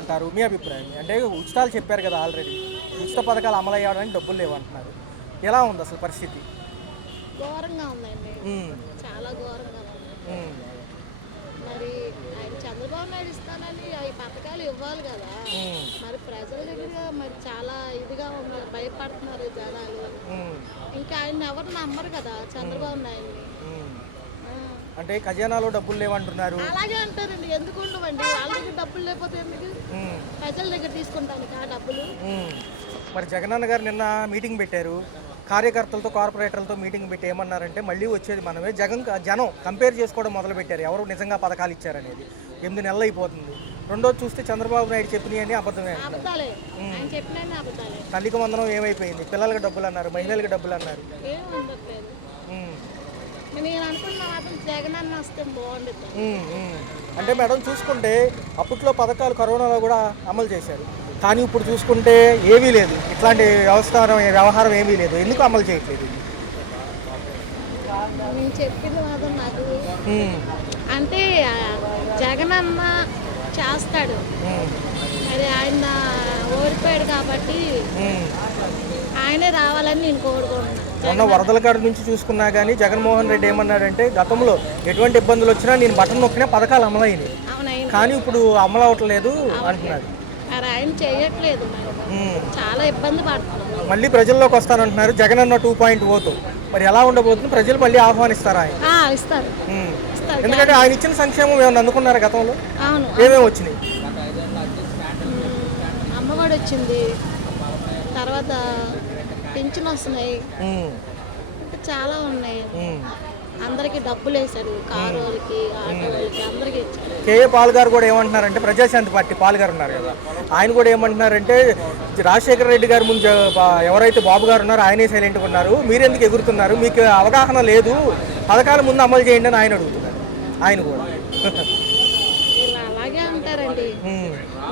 అంటారు మీ అభిప్రాయం అంటే ఉచితాలు చెప్పారు కదా ఆల్రెడీ ఉచిత పథకాలు అమలు అయ్యడానికి డబ్బులు లేవంటున్నారు ఎలా ఉంది అసలు పరిస్థితి ఘోరంగా ఉందండి. చాలా ఘోరంగా ఉంది. మరి ఆయన చంద్రబాబు నాయుడు ఇస్తానని ఈ పథకాలు ఇవ్వాలి కదా. మరి ప్రజల దగ్గర మరి చాలా ఇదిగా ఉన్నారు, భయపడుతున్నారు జనాలు. ఇంకా ఆయన ఎవరు నమ్మరు కదా చంద్రబాబు నాయుడిని. అంటే ఖజానాలో డబ్బులు లేవంటున్నారు. అలాగే అంటారండి, ఎందుకు ఉండవండి? వాళ్ళ దగ్గర డబ్బులు లేకపోతే ఎందుకు ప్రజల దగ్గర తీసుకుంటాను ఆ డబ్బులు. మరి జగనన్న గారు నిన్న మీటింగ్ పెట్టారు, కార్యకర్తలతో కార్పొరేటర్లతో మీటింగ్ పెట్టి ఏమన్నారంటే మళ్ళీ వచ్చేది మనమే. జనం కంపేర్ చేసుకోవడం మొదలుపెట్టారు ఎవరు నిజంగా పథకాలు ఇచ్చారనేది. 8 నెలలు అయిపోతుంది. రెండోది చూస్తే చంద్రబాబు నాయుడు చెప్పినవి అబద్ధమే. తల్లికి వందనం ఏమైపోయింది, పిల్లలకి డబ్బులు అన్నారు, మహిళలకు డబ్బులు అన్నారు. అంటే మేడం చూసుకుంటే అప్పట్లో పథకాలు కరోనాలో కూడా అమలు చేశారు, కానీ ఇప్పుడు చూసుకుంటే ఏమీ లేదు, ఇట్లాంటి వ్యవహారం ఏమీ లేదు. ఎందుకు అమలు చేయట్లేదు? నేను చెప్పింది మాత్రం నాకు అంటే జగనన్న చేస్తాడు, మరి ఆయన ఓడిపోయాడు కాబట్టి ఆయనే రావాలని నేను కోరుకుంటున్నాను. మొన్న వరదల కాడి నుంచి చూసుకున్నా కానీ జగన్మోహన్ రెడ్డి ఏమన్నాడంటే గతంలో ఎటువంటి ఇబ్బందులు వచ్చినా నేను బటన్ నొక్కినా పథకాలు అమలైనవి, కానీ ఇప్పుడు అమలు అవ్వట్లేదు అంటున్నాడు. ఆయన చేయట్లేదు, చాలా ఇబ్బంది పడుతున్నారు. మళ్ళీ ప్రజల్లోకి వస్తానంటున్నారు జగనన్న 2.0తో. మరి ఎలా ఉండబోతుంది? ప్రజలు మళ్ళీ ఆహ్వానిస్తారా? ఇస్తారు. ఎందుకంటే ఆయన ఇచ్చిన సంక్షేమం ఏమన్నా అందుకున్నారు గతంలో? అవును. ఏమేమి వచ్చినాయి? అమ్మఒడి వచ్చింది, తర్వాత పింఛన్ వస్తున్నాయి, ఇంకా చాలా ఉన్నాయి. అందరికి డబ్బులు వేశారు, కారు వాళ్ళకి, ఆటో వాళ్ళకి, అందరికి ఇచ్చారు. కేఏ పాల్ గారు కూడా ఏమంటున్నారంటే, ప్రజాశాంతి పార్టీ పాల్ గారు ఉన్నారు కదా, ఆయన కూడా ఏమంటున్నారంటే రాజశేఖర రెడ్డి గారు ముందు ఎవరైతే బాబు గారు ఉన్నారో ఆయనే సైలెంట్గా ఉన్నారు, మీరెందుకు ఎగురుతున్నారు, మీకు అవగాహన లేదు, పథకాల ముందు అమలు చేయండి అని ఆయన అడుగుతున్నారు. ఆయన కూడా ఇలా అలాగే అంటారండి.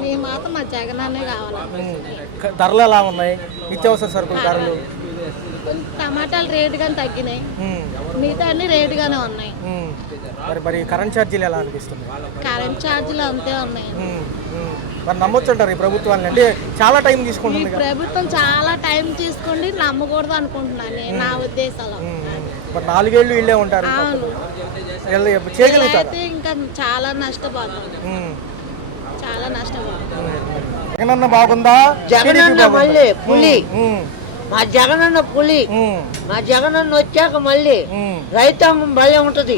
మీ మాత్రం మా జగనన్నే కావాలి. ధరలు ఎలా ఉన్నాయి? నిత్యావసర సరుకుల ధరలు, టమాటాలు రేటు కానీ తగ్గినాయి, మిగతా అన్ని రేటుగానే ఉన్నాయి. మరి కరెంట్ ఛార్జీలు ఎలా అనిపిస్తుంది? కరెంట్ ఛార్జీలు అంతే ఉన్నాయి. మరి నమ్మొచ్చు అంటారు ఈ ప్రభుత్వాన్ని? అంటే చాలా టైం తీసుకుంటుంది. ప్రభుత్వం చాలా టైం తీసుకుంటే నమ్మకూడదు అనుకుంటున్నాను నేను, నా ఉద్దేశాలు. మరి 4 ఏళ్ళు వీళ్ళే ఉంటారు, చేయగలుగుతారు. ఇంకా చాలా నష్టపోతాం, చాలా నష్టపోతాం. జగనన్న బాగుందా? జగనన్న మళ్ళీ పులి, మా జగనన్న పులి, మా జగనన్న వచ్చాక మళ్ళీ రైతాంగం భలే ఉంటది.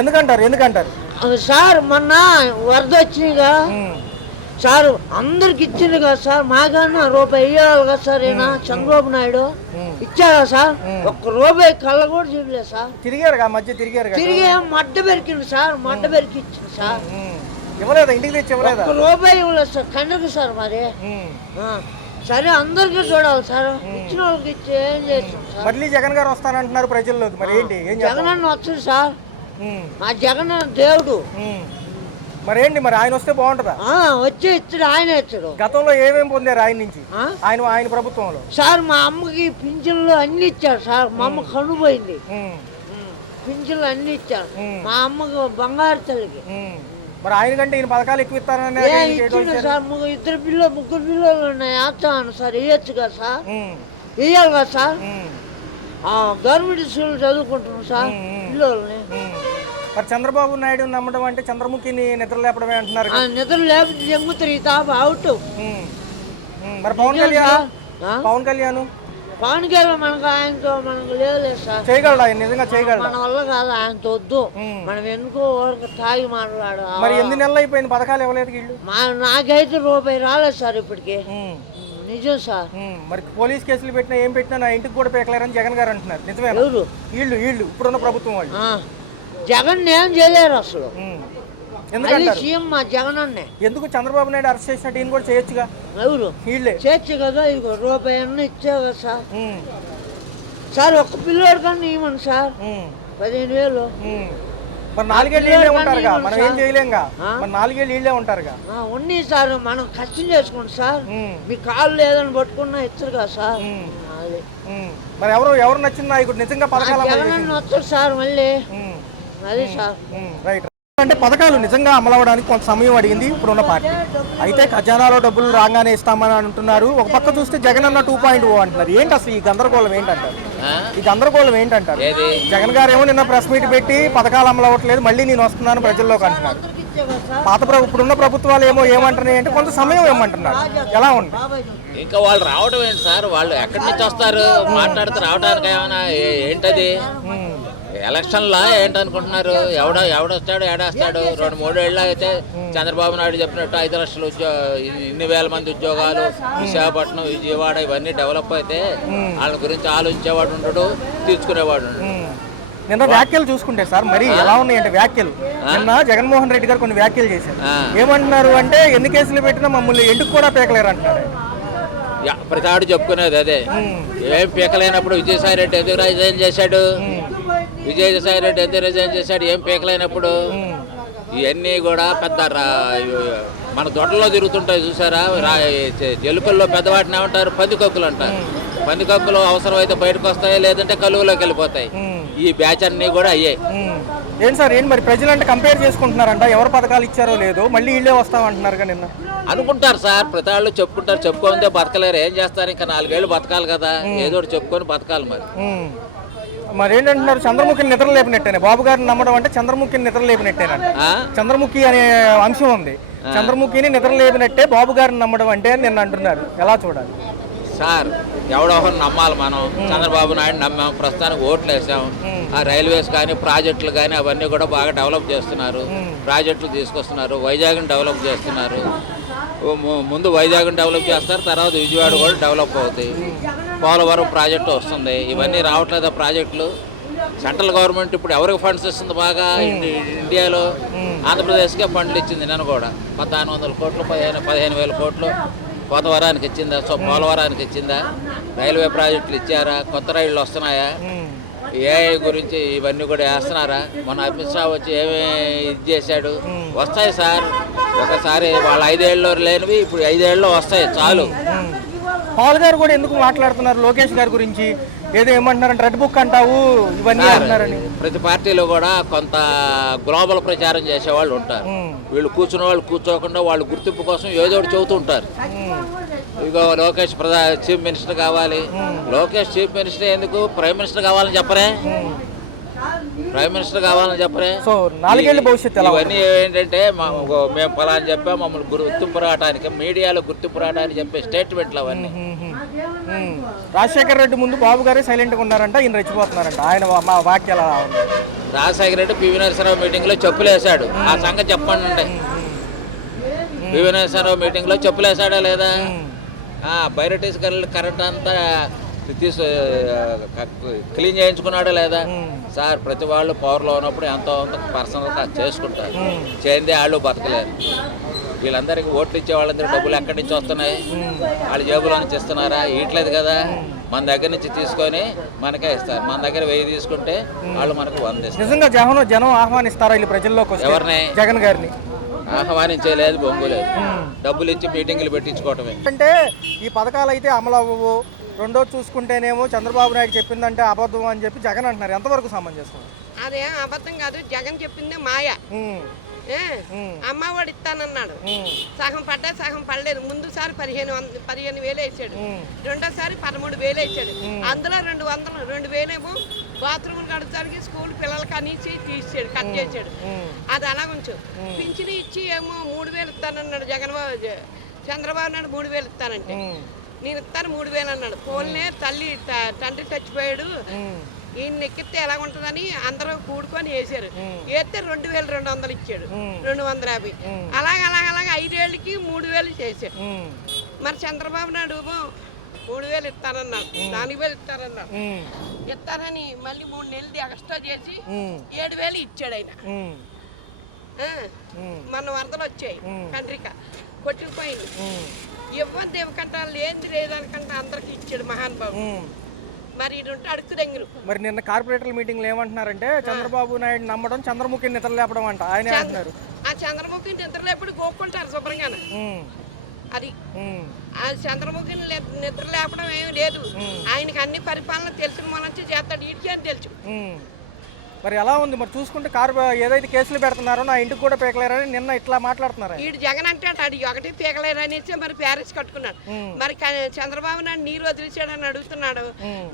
ఎందుకంటారు సార్ మొన్న వరద వచ్చినాయిగా సార్, అందరికి ఇచ్చింది కదా సార్, మాకన్నా రూపాయి ఇవ్వాలి కదా సార్. ఈయన చంద్రబాబు నాయుడు ఇచ్చారా సార్? ఒక్క రూపాయి కళ్ళ కూడా చూడలేదు సార్. తిరిగారు మధ్య తిరిగి మడ్డ పెరికింది సార్, మడ్డ పెరికి ఇచ్చింది సార్. ఇంటికి తెచ్చి ఒక్క రూపాయి ఇవ్వలేదు సార్, కండకు సార్. మరి సరే అందరికీ చూడాలి సార్, ఇచ్చిన వాళ్ళకి ఇచ్చి ఏం చేస్తుంది సార్. మళ్ళీ జగన్ గారు వస్తానంటున్నారు ప్రజల్లోకి, మరి ఏంటి? జగనన్న వచ్చింది సార్, మా జగనన్న దేవుడు. మరి ఏంటి, మరి ఆయన వస్తే బాగుంటుందా? వచ్చి ఇచ్చాడు, ఆయన ఇచ్చాడు. గతంలో ఏమేమి పొందారు ఆయన నుంచి, ఆయన ప్రభుత్వంలో? సార్ మా అమ్మకి పింఛన్లు అన్ని ఇచ్చారు సార్, మా అమ్మ కనుపోయింది, పింఛన్లు అన్ని ఇచ్చారు మా అమ్మకి, బంగారు తల్లికి. మరి ఆయన కంటే ఈయన పథకాలు ఎక్కువ ఇస్తారని సార్. ముగ్గురు పిల్లలు ఉన్నాయి, వేస్తాను సార్, ఇవ్వచ్చు కదా సార్, ఇవ్వాలి కదా సార్. గవర్నమెంట్ స్కూల్ చదువుకుంటున్నాం సార్ పిల్లల్ని. మరి చంద్రబాబు నాయుడు నమ్మడం అంటే చంద్రముఖిని నిద్ర లేపడమే అంటున్నారు. నిద్ర లేకపోతే జంగుతారు, ఈ తాప అవుట్. మరి పవన్ కళ్యాణ్ మనకు ఆయనతో మనకు లేదు సార్. చేయగలడు ఆయన, నిజంగా చేయగలడు. మన వల్ల కాదు, ఆయనతో వద్దు. మనం ఎందుకో వరకు తాగి మాట్లాడు. మరి 8 నెలలు అయిపోయింది, పథకాలు ఇవ్వలేదు వీళ్ళు. నాకైతే రూపాయి రాలేదు సార్ ఇప్పటికి, నిజం సార్. మరి పోలీస్ కేసులు పెట్టినా ఏం పెట్టినా నా ఇంటికి కూడా పేకలేరని జగన్ గారు అంటున్నారు, నిజమే? వీళ్ళు ఇప్పుడున్న ప్రభుత్వం వాళ్ళు జగన్ ఏం చేయలేరు అసలు. సీఎం మా జగన్ అన్నే. ఎందుకు చంద్రబాబు నాయుడు అరెస్ట్ చేసినట్టు ఈయన కూడా చేయొచ్చుగా? ఎవరు చేయొచ్చు కదా, ఇగో రూపాయి అన్న ఇచ్చావు కదా సార్. సార్ ఒక్క పిల్లోడు కన్నా ఇవ్వను సార్, 15,000. మరి 4 ఏళ్ళు వీళ్ళే ఉంటారుగా, మనం ఏం చేయలేంగా. మరి 4 ఏళ్ళు వీళ్ళే ఉంటారుగా. ఉన్నాయి సార్, మనం కష్టం చేసుకోండి సార్. మీ కాళ్ళు లేదని పట్టుకున్నా ఇచ్చరు కదా సార్. మరి ఎవరు నచ్చిన నాయకుడు నిజంగా పథకాలు జగన్ వచ్చారు సార్ మళ్ళీ, అది సార్. రైట్. అంటే పథకాలు నిజంగా అమలవడానికి కొంత సమయం అడిగింది ఇప్పుడున్న పార్టీ. అయితే ఖజానాలో డబ్బులు రాగానే ఇస్తామని అంటున్నారు. ఒక పక్క చూస్తే జగన్ అన్న 2.0 అంటున్నారు. ఏంటి అసలు ఈ గందరగోళం ఏంటంటారు? జగన్ గారు ఏమో నిన్న ప్రెస్ మీట్ పెట్టి పథకాలు అమలు అవ్వట్లేదు, మళ్ళీ నేను వస్తున్నాను ప్రజల్లోకి అంటున్నారు. ఇప్పుడున్న ప్రభుత్వాలు ఏమంటున్నాయి అంటే కొంత సమయం ఏమంటున్నారు. ఎలా ఉంది? ఇంకా వాళ్ళు రావడం ఏంటి సార్? వాళ్ళు ఎక్కడి నుంచి వస్తారు? మాట్లాడితే రావడానికి ఏమైనా ఏంటది? ఎలక్షన్లా ఏంటనుకుంటున్నారు? ఎవడొస్తాడు ఏడేస్తాడు? 2-3 ఏళ్ళు అయితే చంద్రబాబు నాయుడు చెప్పినట్టు 5 లక్షల ఇన్ని వేల మంది ఉద్యోగాలు, విశాఖపట్నం, విజయవాడ ఇవన్నీ డెవలప్ అయితే వాళ్ళ గురించి ఆలోచించేవాడు ఉండడు, తీర్చుకునేవాడు ఉండడు. నిన్న వ్యాఖ్యలు చూసుకుంటే సార్ మరి ఎలా ఉన్నాయంటే వ్యాఖ్యలు, నిన్న జగన్మోహన్ రెడ్డి గారు కొన్ని వ్యాఖ్యలు చేశారు. ఏమంటున్నారు అంటే ఎన్ని కేసులు పెట్టినా మమ్మల్ని ఎందుకు కూడా పీకలేరు అంటున్నారు. ప్రతి ఆడు చెప్పుకునేది అదే. ఏం పీకలేనప్పుడు విజయసాయి రెడ్డి ఎందుకు రిజైన్ చేశాడు? ఏం పీకలేనప్పుడు? ఇవన్నీ కూడా పెద్ద మన దొడ్లలో తిరుగుతుంటాయి చూసారా? ఎలుకల్లో పెద్దవాటిని ఏమంటారు? పందికొక్కులు అంటారు. పందికొక్కులు అవసరమైతే బయటకు వస్తాయి, లేదంటే కలుగులోకి వెళ్ళిపోతాయి. ఈ బ్యాచ్ అన్నీ కూడా అయ్యాయి. ఏంటి సార్ ఏంటి మరి ప్రజలంటే కంపేర్ చేసుకుంటున్నారంట, ఎవరు పథకాలు ఇచ్చారో లేదో మళ్ళీ ఇళ్ళే వస్తామంటున్నారు కదా. నిన్న అనుకుంటారు సార్, ప్రతి వాళ్ళు చెప్పుకుంటారు. చెప్పుకుంటే బతకలేరు, ఏం చేస్తారు? ఇంకా 4 ఏళ్ళు బతకాలి కదా, ఏదో ఒకటి చెప్పుకొని బతకాలి. మరి ఏంటంటున్నారు? చంద్రముఖిని నిద్ర లేపినట్టేనే బాబు గారిని నమ్మడం అంటే చంద్రముఖిని నిద్ర లేపినట్టేనండి. చంద్రముఖి అనే అంశం ఉంది. చంద్రముఖిని నిద్ర లేపినట్టే బాబు గారిని నమ్మడం అంటే నిన్న అంటున్నారు. ఎలా చూడాలి సార్? ఎవడో నమ్మాలి. మనం చంద్రబాబు నాయుడు నమ్మాం, ప్రస్తుతానికి ఓట్లు వేసాం. ఆ రైల్వేస్ కానీ ప్రాజెక్టులు కానీ అవన్నీ కూడా బాగా డెవలప్ చేస్తున్నారు. ప్రాజెక్టులు తీసుకొస్తున్నారు, వైజాగ్ని డెవలప్ చేస్తున్నారు. ముందు వైజాగ్ని డెవలప్ చేస్తారు, తర్వాత విజయవాడ కూడా డెవలప్ అవుతాయి. పోలవరం ప్రాజెక్టు వస్తుంది. ఇవన్నీ రావట్లేదు ఆ ప్రాజెక్టులు. సెంట్రల్ గవర్నమెంట్ ఇప్పుడు ఎవరికి ఫండ్స్ ఇస్తుంది బాగా? ఇండియాలో ఆంధ్రప్రదేశ్కే ఫండ్లు ఇచ్చింది. నేను కూడా 1,400 కోట్లు, 15,000 కోట్లు పోలవరానికి ఇచ్చిందా? పోలవరానికి ఇచ్చిందా? రైల్వే ప్రాజెక్టులు ఇచ్చారా? కొత్త రైళ్లు వస్తున్నాయా? ఏఐ గురించి ఇవన్నీ కూడా వేస్తున్నారా? మన అమిత్ షా వచ్చి ఏమి ఇది చేశాడు? వస్తాయి సార్. ఒకసారి వాళ్ళ 5 ఏళ్ళలో లేనివి ఇప్పుడు 5 ఏళ్ళలో వస్తాయి చాలు. పవన్ గారు కూడా ఎందుకు మాట్లాడుతున్నారు లోకేష్ గారి గురించి? ఏదో ఏమంటున్నారంటే రెడ్ బుక్ అంటావు ఇవన్నీ అంటున్నారని. ప్రతి పార్టీలో కూడా కొంత గ్లోబల్ ప్రచారం చేసేవాళ్ళు ఉంటారు. వీళ్ళు కూర్చున్న వాళ్ళు కూర్చోకుండా వాళ్ళు గుర్తింపు కోసం ఏదో ఒకటి చెబుతూ ఉంటారు. ఇగో లోకేష్ చీఫ్ మినిస్టర్ కావాలి. లోకేష్ చీఫ్ మినిస్టర్ ఎందుకు? ప్రైమ్ మినిస్టర్ కావాలని చెప్పరే? సో 4 ఏళ్ల భవిష్యత్తు ఇవన్నీ ఏంటంటే మేము ఫలాని చెప్పా మమ్మల్ని గుర్తింపు రావడానికి, మీడియాలో గుర్తింపు రావడానికి చెప్పే స్టేట్మెంట్లు అవన్నీ. రాజశేఖర రెడ్డి ముందు బాబు గారే సైలెంట్గా ఉన్నారంట, ఈయన రెచ్చిపోతున్నారంట. ఆయన మా వాక్యాలు రాజశేఖర రెడ్డి పివి నరసింహరావు మీటింగ్లో చెప్పులేసాడు. ఆ సంగతి చెప్పండి అంటే పివి నరసింహరావు మీటింగ్లో చెప్పులేసాడా లేదా? బయట తీసుకెళ్ళి కరెంట్ అంతా క్లీన్ చేయించుకున్నాడా లేదా? సార్ ప్రతి వాళ్ళు పవర్లో ఉన్నప్పుడు ఎంతో పర్సనల్గా చేసుకుంటారు. చేయండి వాళ్ళు బతకలేరు. వీళ్ళందరికీ ఓట్లు ఇచ్చే వాళ్ళందరూ డబ్బులు ఎక్కడి నుంచి వస్తున్నాయి? వాళ్ళ జేబులో నుంచి ఇస్తున్నారా? ఇట్లేదు కదా. మన దగ్గర నుంచి తీసుకొని మనకే ఇస్తారు. మన దగ్గర 1000 తీసుకుంటే వాళ్ళు మనకు 100 ఇస్తారు. నిజంగా జనం ఆహ్వానిస్తారా వీళ్ళు ప్రజల్లోకి? ఎవరిని? జగన్ గారిని ఆహ్వానించలేదు, బొంగులేదు. డబ్బులు ఇచ్చి మీటింగ్లు పెట్టించుకోవటమే. అంటే ఈ పథకాలు అయితే అమలు అవ్వవు. రెండో చూసుకుంటేనేమో చంద్రబాబు నాయుడు చెప్పిందంటే అబద్ధం అని చెప్పి జగన్ అంటున్నారు. ఎంతవరకు సమంజసం? అదే అబద్ధం కాదు, జగన్ చెప్పిందే మాయ. అమ్మఒడి ఇస్తానన్నాడు, సగం పడ్డా సగం పడలేదు. ముందుసారి 15,000 వేసాడు, రెండోసారి 13,000 వేసాడు. అందులో 2,000 ఏమో బాత్రూములు కడతానికి స్కూల్ పిల్లలకి అనేసి తీసాడు, కట్ చేసాడు. అది అలా ఉంచు. పింఛను ఇచ్చి ఏమో 3,000 ఇస్తానన్నాడు చంద్రబాబు నాయుడు. 3,000 ఇస్తానంటే నేను ఇస్తాను 3,000 అన్నాడు. ఫోన్లే తండ్రి చచ్చిపోయాడు, ఈయన ఎక్కితే ఎలా ఉంటుందని అందరూ కూడుకొని వేసారు. వేస్తే 2,200 ఇచ్చాడు, 250. అలాగే 5 ఏళ్ళకి 3,000 చేశాడు. మరి చంద్రబాబు నాయుడు 3,000 ఇస్తానన్నాడు, 4,000 ఇస్తానన్నాడు. ఇస్తానని మళ్ళీ 3 నెలలు ఎక్స్ట్రా చేసి 7,000 ఇచ్చాడు ఆయన. మన వరదలు వచ్చాయి, కంట్రిక కొట్టుకుపోయింది. ఇవ్వద్దు ఇవ్వకంట, లేని లేదనకంట అందరికి ఇచ్చాడు మహానుభావుడు. మరి ఇటు అడుక్కు దగ్గర. మరి నిన్న కార్పొరేటర్ల మీటింగ్లో ఏమంటున్నారంటే చంద్రబాబు నాయుడు నమ్మడం చంద్రముఖిని నిద్ర లేపడం అంట. ఆయన అంటున్నారు ఆ చంద్రముఖిని నిద్ర లేపడి గోక్కుంటారు శుభ్రంగానే. అది ఆ చంద్రముఖిని నిద్ర లేపడం ఏమి లేదు. ఆయనకి అన్ని పరిపాలన తెలిసిన మనొచ్చి చేస్తాడు. ఇటుకే తెలుసు మరి ఎలా ఉంది మరి చూసుకుంటే కారు ఏదైతే కేసులు పెడుతున్నారో నా ఇంటికి కూడా పీకలేరని నిన్న ఇట్లా మాట్లాడుతున్నారు. వీడు జగన్ అంటే అది ఒకటి పీకలేరు అనేసి మరి ప్యారిస్ కట్టుకున్నాడు. మరి చంద్రబాబు నాయుడు నీరు వదిలేసాడని అడుగుతున్నాడు.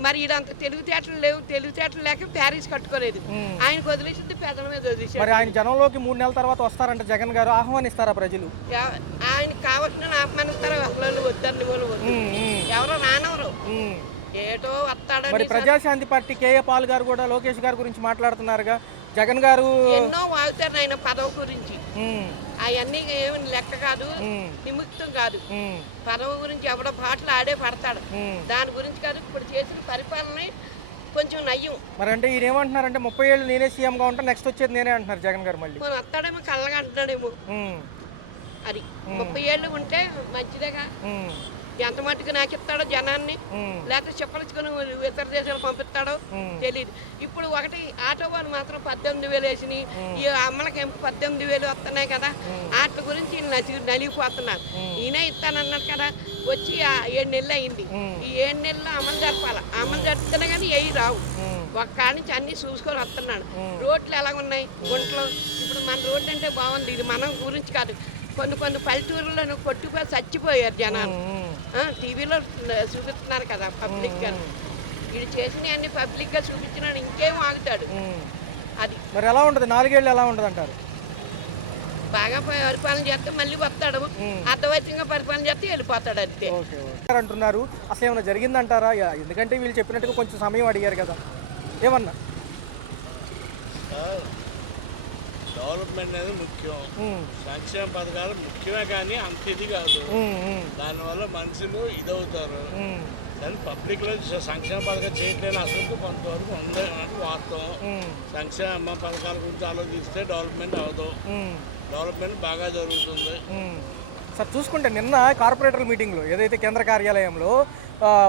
మరి ఇదంతా తెలివితేటలు లేవు, తెలివితేటలు లేక ప్యారిస్ కట్టుకోలేదు. ఆయనకు వదిలేసింది పెద్దల మీద వదిలేసాడు. మరి ఆయన జనంలోకి 3 నెలల తర్వాత వస్తారంట జగన్ గారు, ఆహ్వానిస్తారా ప్రజలు? ఆయనకి కావాల్సిన ఆహ్వానిస్తారా? అసలు వద్దని వాళ్ళు వద్దు, ఎవరో నానవరు ఏటో వస్తాడని. మరి ప్రజాశాంతి పార్టీ కేఏ పాల్ గారు కూడా లోకేష్ గారి గురించి మాట్లాడుతున్నారుగా. జగన్ గారు ఎన్నో వాగుతారు ఆయన పదవి గురించి. అవన్నీ ఏమి లెక్క కాదు, నిమిత్తం కాదు. పదవి గురించి ఎవడో పాటలు ఆడే పడతాడు, దాని గురించి కాదు. ఇప్పుడు చేసిన పరిపాలన కొంచెం నయ్యం. మరి అంటే ఈయన ఏమంటున్నారంటే 30 ఏళ్ళు నేనే సీఎంగా ఉంటాను, నెక్స్ట్ వచ్చేది నేనే అంటున్నారు జగన్ గారు. మళ్ళీ మనం వస్తాడేమో కళ్ళగా అంటున్నాడేమో. అది 30 ఏళ్ళు ఉంటే మంచిదేగా. ఎంత మట్టుకు నాకు ఇస్తాడో జనాన్ని, లేకపోతే చెప్పలుచుకుని ఇతర దేశాలు పంపిస్తాడో తెలియదు. ఇప్పుడు ఒకటి ఆటో వాళ్ళు మాత్రం 18,000 వేసినాయి, ఈ అమ్మలకి 18,000 వస్తున్నాయి కదా. వాటి గురించి నలిగిపోతున్నారు. ఈయనే ఇస్తానన్నాడు కదా, వచ్చి 7 నెలలు అయింది. ఈ 7 నెలలు అమలు జరపాలి. అమలు జరుపుతున్నా కానీ ఏవి రావు. ఒక కాడి నుంచి అన్ని చూసుకొని వస్తున్నాడు. రోడ్లు ఎలా ఉన్నాయి గుంటలు? ఇప్పుడు మన రోడ్డు అంటే బాగుంది, ఇది మన గురించి కాదు. కొన్ని పల్లెటూరులో కొట్టుకుపోయి చచ్చిపోయారు జనాలు. టీవీలో చూపిస్తున్నారు కదా పబ్లిక్గా. వీడు చేసినవి అన్ని పబ్లిక్గా చూపించినాడు, ఇంకేం ఆగుతాడు. అది మరి ఎలా ఉంటుంది 4 ఏళ్ళు ఎలా ఉంటుంది అంటారు? బాగా పరిపాలన చేస్తే మళ్ళీ వస్తాడు, అర్థవైతంగా పరిపాలన చేస్తే వెళ్ళిపోతాడు అంతే అంటున్నారు. అసలు ఏమైనా జరిగిందంటారా? ఎందుకంటే వీళ్ళు చెప్పినట్టుగా కొంచెం సమయం అడిగారు కదా, ఏమన్నా? డెవలప్మెంట్ అనేది ముఖ్యం, సంక్షేమ పథకాలు ముఖ్యమే, కానీ అంత ఇది కాదు. దానివల్ల మనుషులు ఇదవుతారు. కానీ పబ్లిక్లో సంక్షేమ పథకాలు చేయట్లేని అసలు కొంతవరకు ఉంది అన్నట్టు వాస్తవం. సంక్షేమ పథకాల గురించి ఆలోచిస్తే డెవలప్మెంట్ అవ్వదు. డెవలప్మెంట్ బాగా జరుగుతుంది. సార్ చూసుకుంటే నిన్న కార్పొరేటర్ మీటింగ్లో ఏదైతే కేంద్ర కార్యాలయంలో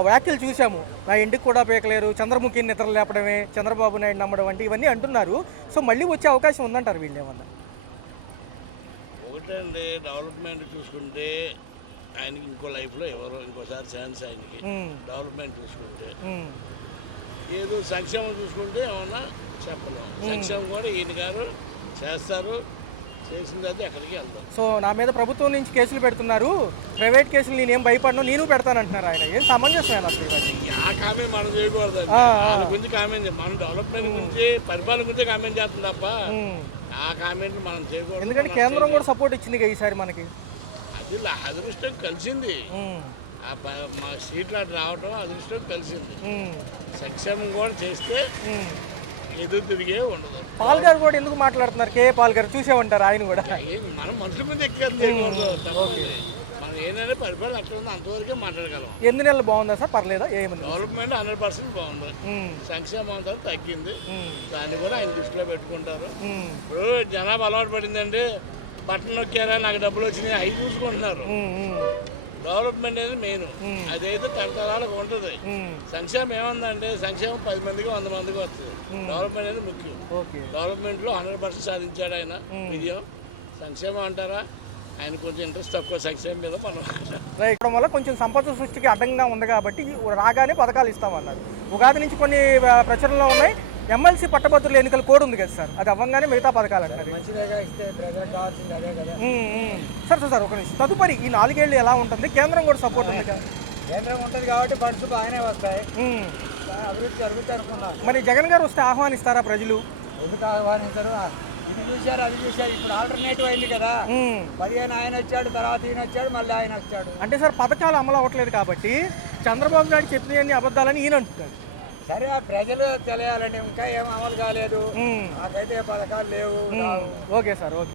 వ్యాఖ్యలు చూసాము, నా ఇంటికి కూడా పీకలేరు, చంద్రముఖిని నిద్ర లేపడమే, చంద్రబాబు నాయుడు నమ్మడం వంటి ఇవన్నీ అంటున్నారు. సో మళ్ళీ వచ్చే అవకాశం ఉందంటారు వీళ్ళు ఏమన్నా? ఒకటండి, డెవలప్మెంట్ చూసుకుంటే ఆయనకి ఇంకో లైఫ్లో ఎవరో ఇంకోసారి ఛాన్స్ ఆయనకి. డెవలప్మెంట్ చూసుకుంటే ఏదో సంక్షేమం చూసుకుంటే ఏమన్నా చెప్పలేం. సంక్షేమం కూడా ఈయన గారు చేస్తారు, చేసింది అయితే ఎక్కడికి వెళ్తాం. సో నా మీద ప్రభుత్వం నుంచి కేసులు పెడుతున్నారు, ప్రైవేట్ కేసులు నేనేం భయపడను, నేను పెడతానంటున్నారు ఆయన. ఏం సమంజసమైన అసలు ఇవన్నీ? ఆ కామెంట్ మనం చేయకూడదు. వాళ్ళ గురించి కామెంట్ మనం డెవలప్మెంట్ గురించి పరిపాలన గురించి కామెంట్ చేస్తుంది తప్ప ఆ కామెంట్ మనం చేయకూడదు. ఎందుకంటే కేంద్రం కూడా సపోర్ట్ ఇచ్చింది ఈసారి మనకి. అది అదృష్టం కలిసింది, మా సీట్లు అటు రావడం అదృష్టం కలిసింది. సంక్షేమం కూడా చేస్తే ఎదురు తిరిగే ఉండదు. పాల్ గారు కూడా ఎందుకు మాట్లాడుతున్నారు? కేఏ పాల్ గారు చూసే ఉంటారు ఆయన కూడా. మనం మనుషుల మీద ఎక్కువ చేయకూడదు. మనం ఏంటంటే పరిపాలన ఎక్కడ ఉందో అంతవరకే మాట్లాడగలం. 8 నెలలు బాగుందా సార్? పర్లేదా? ఏముంది? డెవలప్మెంట్ 100% బాగుంది. సంక్షేమం అంతా తగ్గింది, దాన్ని కూడా ఆయన దృష్టిలో పెట్టుకుంటారు. ఇప్పుడు జనాభా అలవాటు పడిందండి, బట్టన్ నొక్కారా నాకు డబ్బులు వచ్చినాయి అవి చూసుకుంటున్నారు. డెవలప్మెంట్ అనేది మెయిన్, అదైతే తరతరాలకు ఉంటుంది. సంక్షేమం ఏముందంటే సంక్షేమం 10 మందికి 100 మందికి వస్తుంది. డెవలప్మెంట్ అనేది ముఖ్యం. డెవలప్మెంట్లో 100% సాధించాడు ఆయన విజయం. సంక్షేమం అంటారా, ఆయన కొంచెం ఇంట్రెస్ట్ తక్కువ సంక్షేమం మీద. మనం ఇక్కడ వల్ల కొంచెం సంపద సృష్టికి అడ్డంగా ఉంది కాబట్టి రాగానే పథకాలు ఇస్తామన్నారు. ఉగాది నుంచి కొన్ని ప్రచురణలో ఉన్నాయి. ఎమ్మెల్సీ పట్టభద్రుల ఎన్నికల కోడ్ ఉంది కదా సార్, అది అవ్వగానే మిగతా పథకాలు అంటారు. సార్ ఒక నిమిషం, తదుపరి ఈ 4 ఏళ్ళు ఎలా ఉంటుంది? కేంద్రం కూడా సపోర్ట్ ఉంది కదా? కేంద్రం ఉంటుంది కాబట్టి ఫండ్స్ బాగానే వస్తాయి, అభివృద్ధి జరుగుతుంది అనుకున్నారు. మరి జగన్ గారు వస్తే ఆహ్వానిస్తారా ప్రజలు? ఎందుకు ఆహ్వానిస్తారు? ఇది చూశారు అది చూశారు, ఇప్పుడు ఆల్టర్నేటివ్ అయింది కదా. 15 ఆయన వచ్చాడు, తర్వాత ఈయన వచ్చాడు, మళ్ళీ ఆయన వచ్చాడు. అంటే సార్ పథకాలు అమలు అవ్వట్లేదు కాబట్టి చంద్రబాబు నాయుడు చెప్పినవన్నీ అబద్ధాలని ఈయన అంటున్నాడు. సరే ఆ ప్రజలు తెలియాలండి, ఇంకా ఏం అమలు కాలేదు, నాకైతే పథకాలు లేవు. Okay sir, okay.